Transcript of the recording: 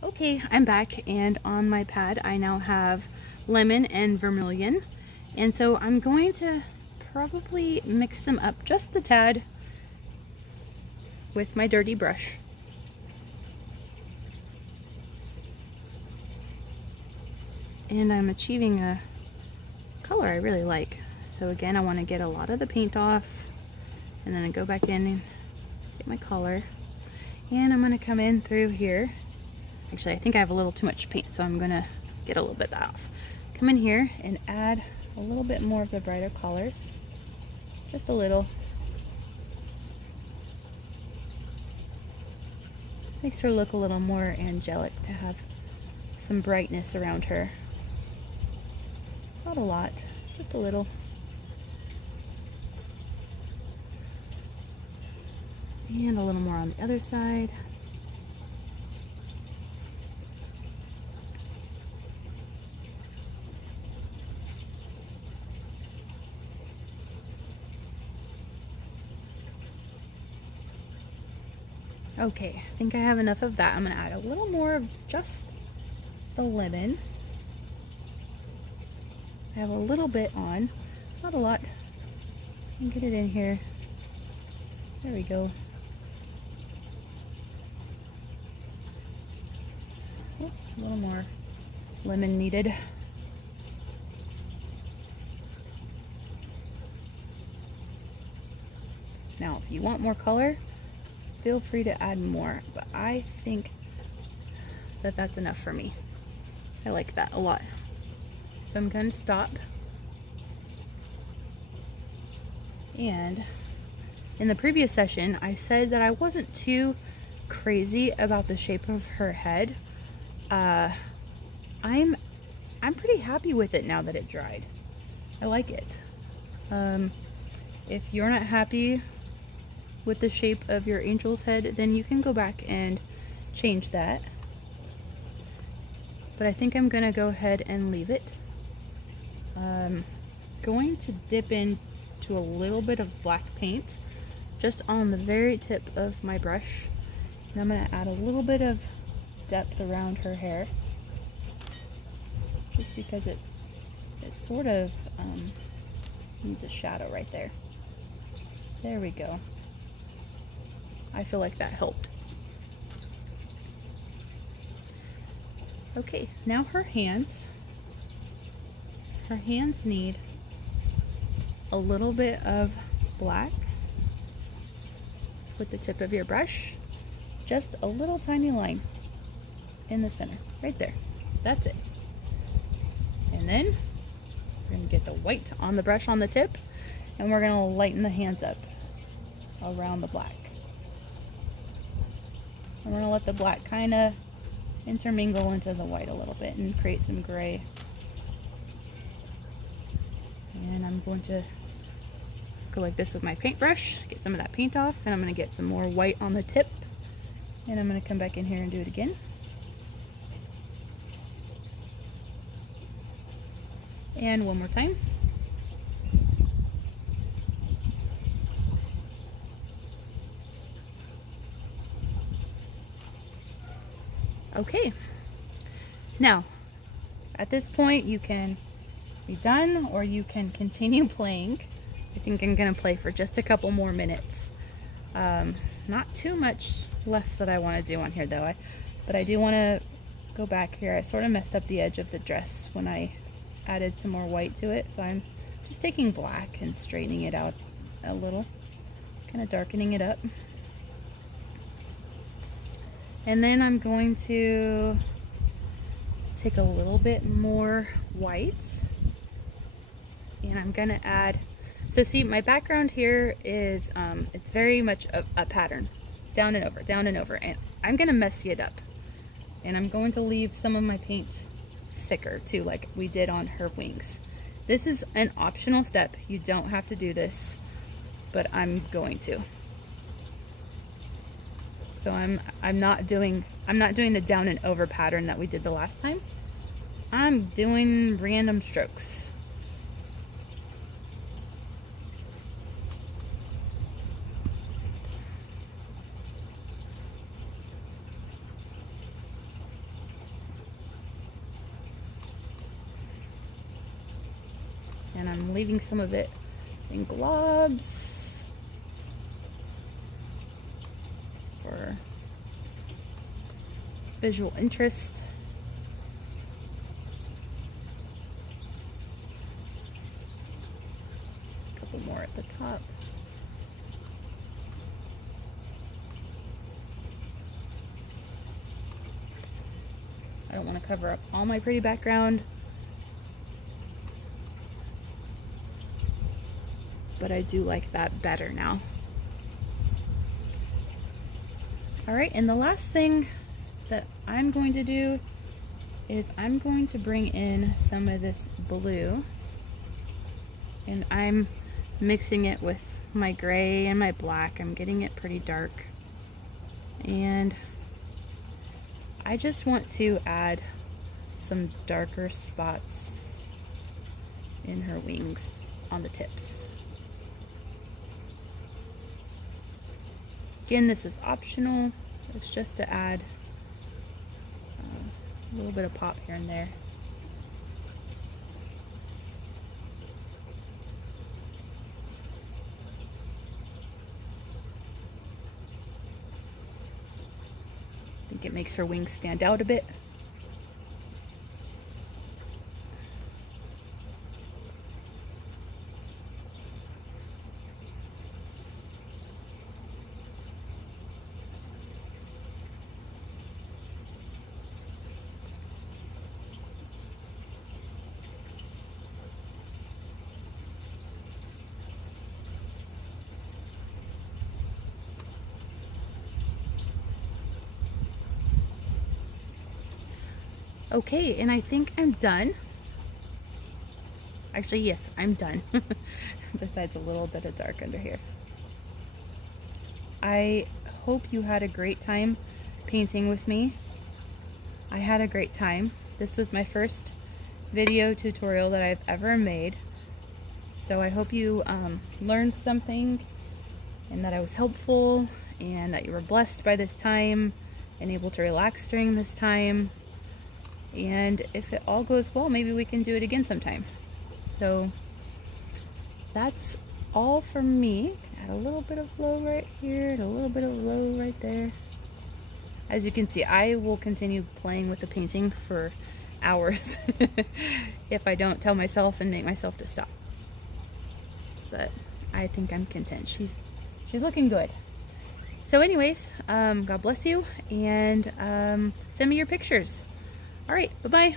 Okay, I'm back, and on my pad I now have lemon and vermilion, and so I'm going to probably mix them up just a tad with my dirty brush. And I'm achieving a color I really like. So again, I want to get a lot of the paint off, and then I go back in and get my color, and I'm going to come in through here. Actually, I think I have a little too much paint, so I'm gonna get a little bit of that off. Come in here and add a little bit more of the brighter colors. Just a little. Makes her look a little more angelic to have some brightness around her. Not a lot, just a little. And a little more on the other side. Okay, I think I have enough of that. I'm going to add a little more of just the lemon. I have a little bit on, not a lot. Get it in here. There we go. Oh, a little more lemon needed. Now, if you want more color, feel free to add more, but I think that that's enough for me. I like that a lot. So I'm going to stop. And in the previous session, I said that I wasn't too crazy about the shape of her head. I'm pretty happy with it now that it dried. I like it. If you're not happy with the shape of your angel's head, then you can go back and change that. But I think I'm gonna go ahead and leave it. Going to dip into a little bit of black paint just on the very tip of my brush. And I'm gonna add a little bit of depth around her hair, just because it sort of needs a shadow right there. There we go. I feel like that helped. Okay, now her hands. Her hands need a little bit of black with the tip of your brush. Just a little tiny line in the center, right there. That's it. And then we're gonna get the white on the brush on the tip, and we're gonna lighten the hands up around the black. And we're gonna let the black kind of intermingle into the white a little bit and create some gray. And I'm going to go like this with my paintbrush, get some of that paint off, and I'm going to get some more white on the tip, and I'm going to come back in here and do it again. And one more time. Okay, now at this point you can be done or you can continue playing. I think I'm gonna play for just a couple more minutes. Not too much left that I want to do on here though, but I do want to go back here. I sort of messed up the edge of the dress when I added some more white to it, so I'm just taking black and straightening it out a little, kind of darkening it up. And then I'm going to take a little bit more white, and I'm gonna add, so see my background here is, it's very much a pattern, down and over, and I'm gonna messy it up. And I'm going to leave some of my paint thicker too, like we did on her wings. This is an optional step, you don't have to do this, but I'm going to. So I'm not doing the down and over pattern that we did the last time. I'm doing random strokes. I'm leaving some of it in globs for visual interest. A couple more at the top. I don't want to cover up all my pretty background, but I do like that better now. All right, and the last thing that I'm going to do is I'm going to bring in some of this blue, and I'm mixing it with my gray and my black. I'm getting it pretty dark, and I just want to add some darker spots in her wings on the tips. Again, this is optional. It's just to add a little bit of pop here and there. I think it makes her wings stand out a bit. Okay, and I think I'm done. Actually, yes, I'm done. Besides a little bit of dark under here. I hope you had a great time painting with me. I had a great time. This was my first video tutorial that I've ever made. So I hope you learned something and that I was helpful and that you were blessed by this time and able to relax during this time. And if it all goes well, maybe we can do it again sometime. So that's all from me. Add a little bit of glow right here and a little bit of glow right there. As you can see, I will continue playing with the painting for hours if I don't tell myself and make myself to stop. But I think I'm content. She's looking good. So anyways, God bless you, and send me your pictures. All right, bye-bye.